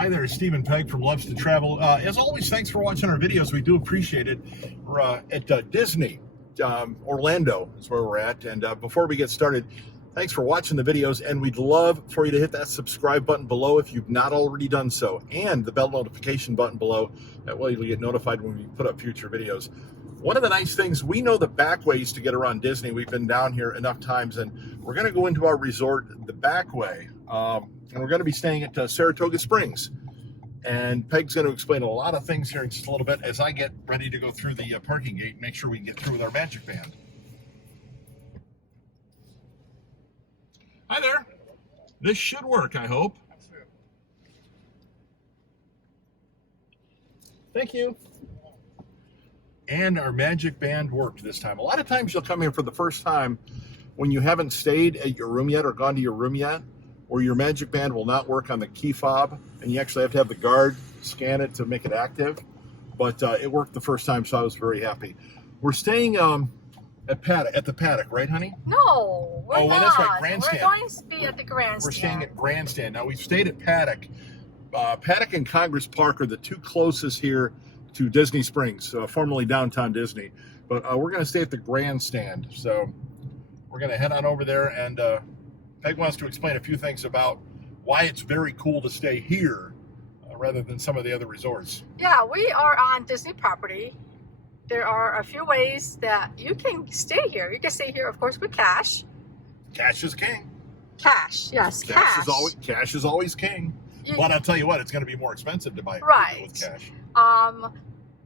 Hi there, Steve and Peg from Loves to Travel. As always, thanks for watching our videos. We do appreciate it. We're at Disney, Orlando is where we're at. And before we get started, thanks for watching the videos. And we'd love for you to hit that subscribe button below if you've not already done so. And the bell notification button below. That way you'll get notified when we put up future videos. One of the nice things, we know the back ways to get around Disney. We've been down here enough times, and we're going to go into our resort the back way. And we're going to be staying at Saratoga Springs. And Peg's going to explain a lot of things here in just a little bit as I get ready to go through the parking gate and make sure we can get through with our magic band. Hi there. This should work, I hope. Thank you. And our magic band worked this time. A lot of times you'll come here for the first time when you haven't stayed at your room yet or gone to your room yet, or your magic band will not work on the key fob, and you actually have to have the guard scan it to make it active. But it worked the first time, so I was very happy. We're staying at the Paddock, right, honey? No, we're not. That's right, Grandstand. We're going to be at the Grandstand. We're staying at Grandstand. Now, we've stayed at Paddock. Paddock and Congress Park are the two closest here to Disney Springs, formerly downtown Disney. But we're going to stay at the Grandstand. So we're going to head on over there, and Peg wants to explain a few things about why it's very cool to stay here rather than some of the other resorts. Yeah, we are on Disney property. There are a few ways that you can stay here. You can stay here, of course, with cash. Cash is king. Cash, yes, cash. Cash is always king. But I'll tell you what, it's going to be more expensive to buy with cash. And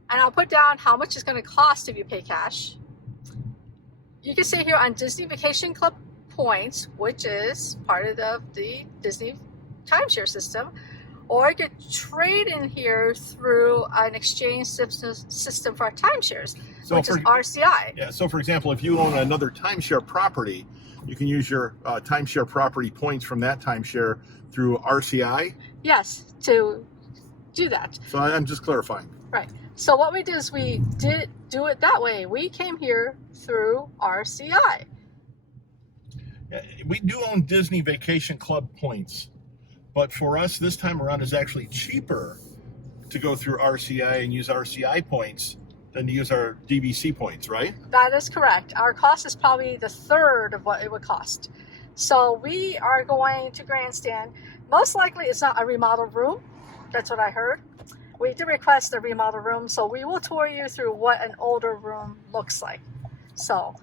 I'll put down how much it's going to cost if you pay cash. You can stay here on Disney Vacation Club points, which is part of the Disney timeshare system, or you could trade in here through an exchange system for timeshares, which is RCI. Yeah, so for example, if you own another timeshare property, you can use your timeshare property points from that timeshare through RCI? Yes, to do that. So I'm just clarifying. Right. So what we did is we did do it that way. We came here through RCI. We do own Disney Vacation Club points, but for us this time around it's actually cheaper to go through RCI and use RCI points than to use our DVC points, right? That is correct. Our cost is probably the third of what it would cost. So we are going to Grandstand. Most likely it's not a remodeled room. That's what I heard. We did request a remodeled room, so we will tour you through what an older room looks like. So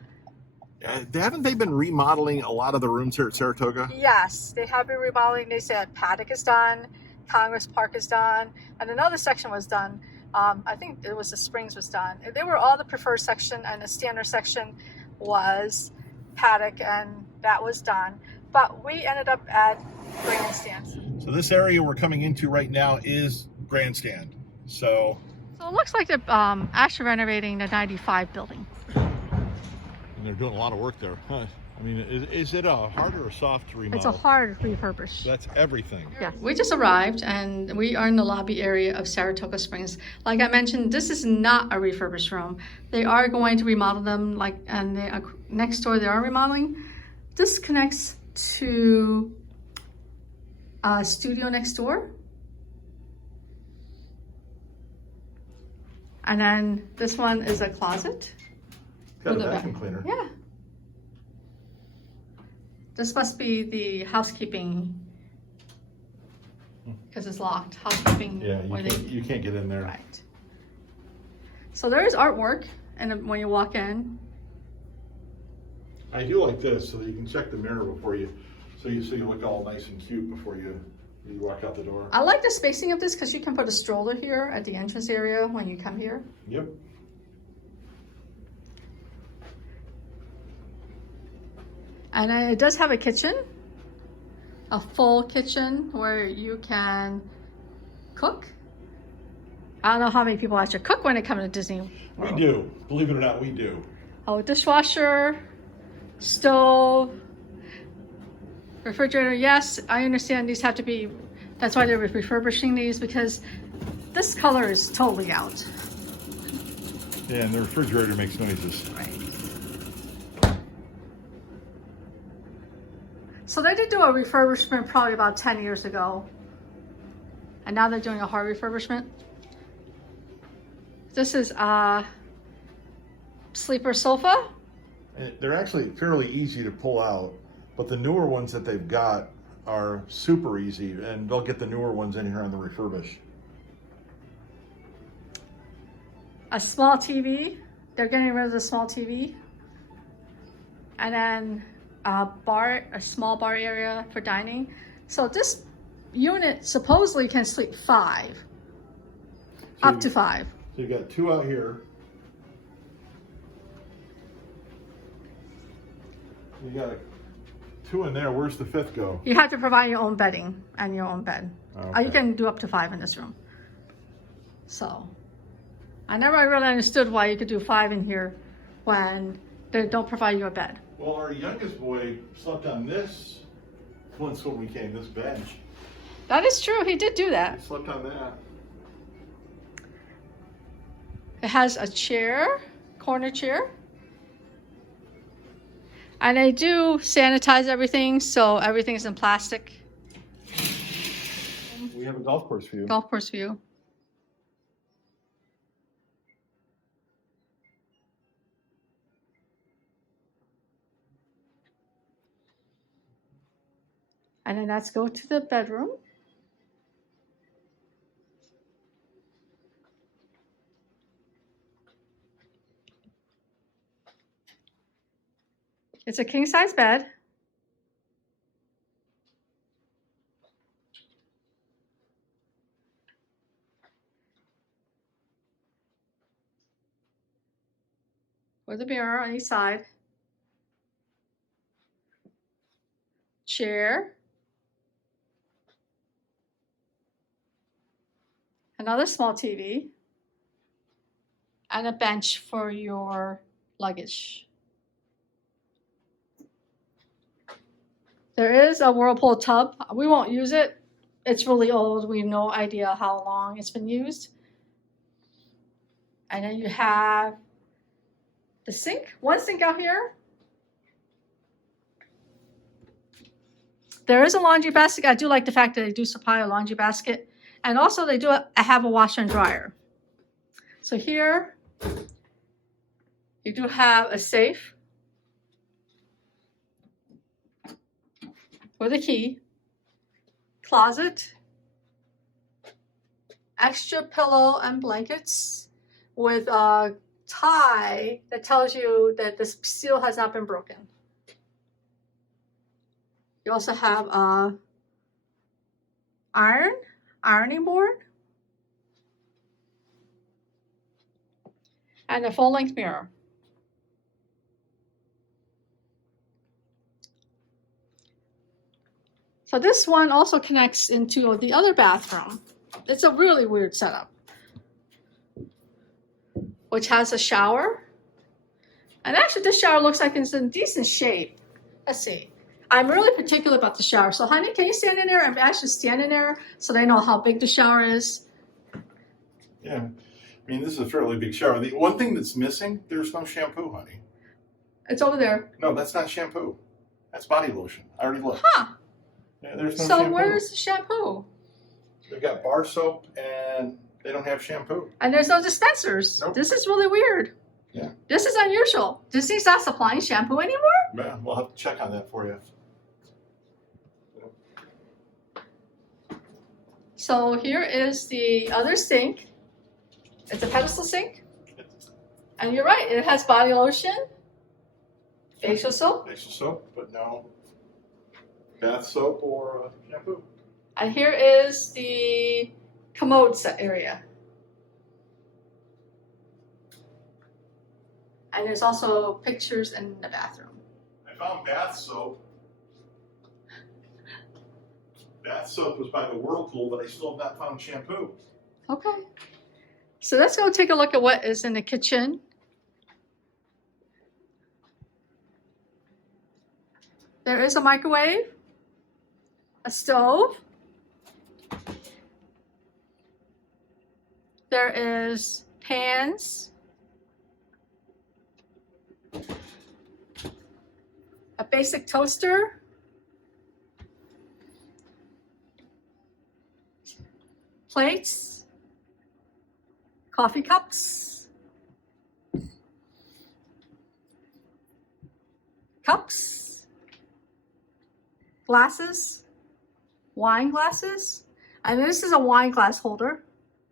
haven't they been remodeling a lot of the rooms here at Saratoga? Yes, they have been remodeling. They said Paddock is done, Congress Park is done, and another section was done. I think it was the Springs was done. They were all the preferred section, and the standard section was Paddock, and that was done. But we ended up at Grandstand. So this area we're coming into right now is Grandstand. So it looks like they're actually renovating the 95 building. And they're doing a lot of work there. Huh. I mean, is it a hard or a soft to remodel? It's a hard refurbish. That's everything. Yeah, we just arrived and we are in the lobby area of Saratoga Springs. Like I mentioned, this is not a refurbished room. They are going to remodel them, and next door they are remodeling. This connects to a studio next door. And then this one is a closet. Got a vacuum cleaner. Yeah. This must be the housekeeping, because it's locked. Housekeeping. Yeah, you can't get in there. Right. So there is artwork, and when you walk in. I do like this, so that you can check the mirror before you, so you look all nice and cute before you walk out the door. I like the spacing of this because you can put a stroller here at the entrance area when you come here. Yep. And it does have a kitchen, a full kitchen where you can cook. I don't know how many people actually cook when they come to Disney World. We do. Believe it or not, we do. Oh, dishwasher, stove, refrigerator. Yes, I understand these have to be, that's why they're refurbishing these, because this color is totally out. Yeah, and the refrigerator makes noises. Right. So they did do a refurbishment probably about 10 years ago. And now they're doing a hard refurbishment. This is a sleeper sofa. And they're actually fairly easy to pull out, but the newer ones that they've got are super easy, and they'll get the newer ones in here on the refurbish. A small TV. They're getting rid of the small TV. And then a small bar area for dining. So this unit supposedly can sleep 5, up to 5. So you got 2 out here. You got 2 in there. Where's the 5th go? You have to provide your own bedding and your own bed. Okay. You can do up to 5 in this room. So I never really understood why you could do 5 in here when they don't provide you a bed. Well, our youngest boy slept on this once when we came, this bench. That is true. He did do that. He slept on that. It has a chair, corner chair. And they do sanitize everything, so everything's in plastic. We have a golf course view. Golf course view. And then let's go to the bedroom. It's a king size bed. With a mirror on each side. Chair. Another small TV. And a bench for your luggage. There is a Whirlpool tub. We won't use it. It's really old. We have no idea how long it's been used. And then you have the sink. One sink out here. There is a laundry basket. I do like the fact that they do supply a laundry basket. And also they do have a washer and dryer. So here you do have a safe with a key, closet, extra pillow and blankets with a tie that tells you that the seal has not been broken. You also have a ironing board, and a full-length mirror. So this one also connects into the other bathroom. It's a really weird setup, which has a shower. And actually this shower looks like it's in decent shape. Let's see. I'm really particular about the shower. So honey, can you stand in there? I'm actually standing there so they know how big the shower is. Yeah, I mean, this is a fairly big shower. The one thing that's missing, there's no shampoo, honey. It's over there. No, that's not shampoo. That's body lotion. I already looked. Huh. Yeah, there's no So shampoo. where's the shampoo? They've got bar soap and they don't have shampoo. And there's no dispensers. Nope. This is really weird. Yeah. This is unusual. Disney's not supplying shampoo anymore? Yeah, we'll have to check on that for you. So here is the other sink. It's a pedestal sink. And you're right, it has body lotion, facial soap. Facial soap, but no bath soap or shampoo. And here is the commode set area. And there's also pictures in the bathroom. I found bath soap. Bath soap was by the Whirlpool, but I still have not found shampoo. Okay. So let's go take a look at what is in the kitchen. There is a microwave, a stove. There is pans, a basic toaster, plates, coffee cups, glasses, wine glasses. And this is a wine glass holder.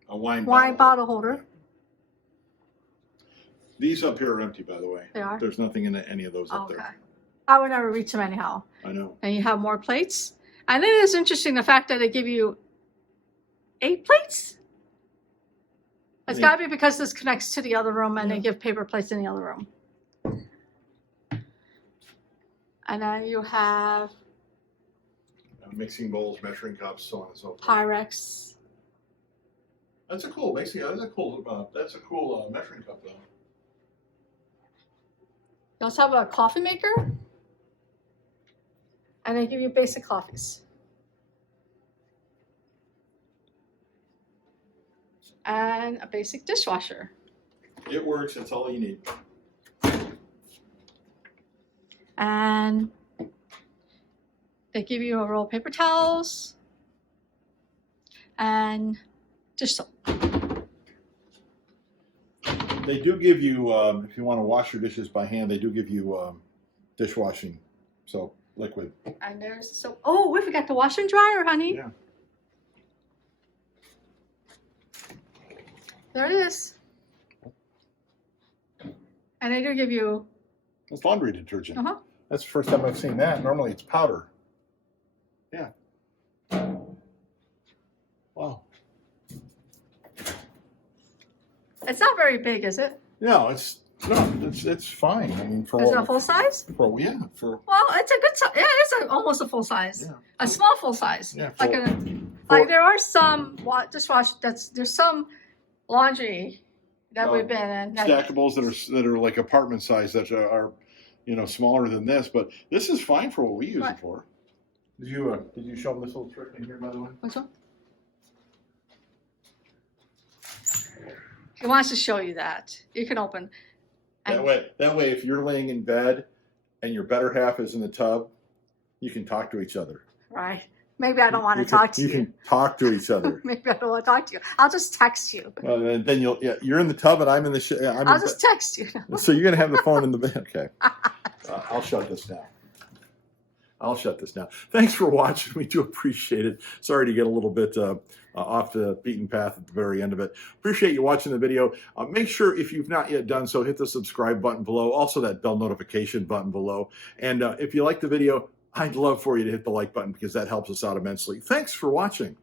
A wine bottle holder. These up here are empty, by the way. They are? There's nothing in any of those up there. I would never reach them anyhow. I know. And you have more plates. And then it's interesting the fact that they give you 8 plates. It's got to be because this connects to the other room and they give paper plates in the other room. And then you have mixing bowls, measuring cups, so on and so forth. Pyrex. That's a cool, basically, that's a cool measuring cup, though. You also have a coffee maker. And they give you basic coffees. And a basic dishwasher. It works, that's all you need. And they give you a roll of paper towels and dish soap. They do give you, if you want to wash your dishes by hand, they do give you dishwashing soap, liquid. And there's the soap. Oh, we forgot the washer and dryer, honey. Yeah. There it is. And they do give you... It's laundry detergent. Uh-huh. That's the first time I've seen that. Normally it's powder. Yeah. Wow. It's not very big, is it? No, it's fine. I mean, for Is it a full size? Well, it's a good size. Yeah, it's almost a full size. Yeah. A small full size. Yeah. Like there are some dishwasher. There's some laundry that we've been in. Stackables that are like apartment size that are smaller than this, but this is fine for what we use it for. Did you show them this little trick in here, by the way? Which one? He wants to show you that. You can open. That way, if you're laying in bed and your better half is in the tub, you can talk to each other. Right. Maybe I don't want to talk to you. You can talk to each other. Maybe I don't want to talk to you. I'll just text you. And then you're in the tub and I'm in the I'll just text you. So you're going to have the phone in the bed. Okay. I'll shut this down. Thanks for watching. We do appreciate it. Sorry to get a little bit off the beaten path at the very end of it. Appreciate you watching the video. Make sure, if you've not yet done so, hit the subscribe button below. Also that bell notification button below. And if you like the video, I'd love for you to hit the like button because that helps us out immensely. Thanks for watching.